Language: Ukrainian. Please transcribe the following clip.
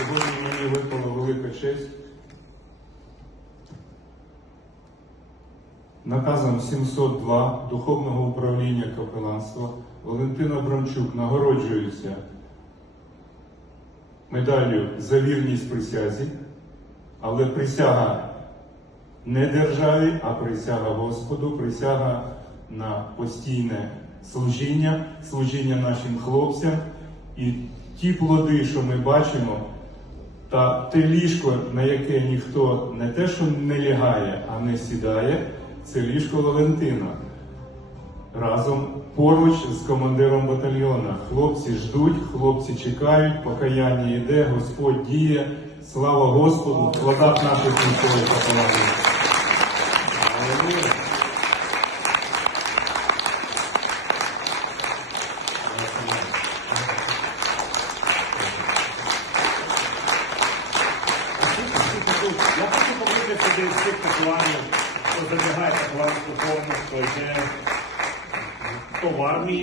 Сьогодні мені випала велика честь. Наказом 702 Духовного управління капеланства Валентина Брамчук нагороджується медаллю за вірність присязі, але присяга не державі, а присяга Господу, присяга на постійне служіння, служіння нашим хлопцям. І ті плоди, що ми бачимо, та те ліжко, на яке ніхто не те, що не лягає, а не сідає, це ліжко Валентина. Разом поруч з командиром батальйона. Хлопці ждуть, хлопці чекають, покаяння йде, Господь діє. Слава Господу, в плодах наших військових капеланів. Я хочу повернути сюди всіх капеланів, хто забігає капеланську повністю, йде хто в армії.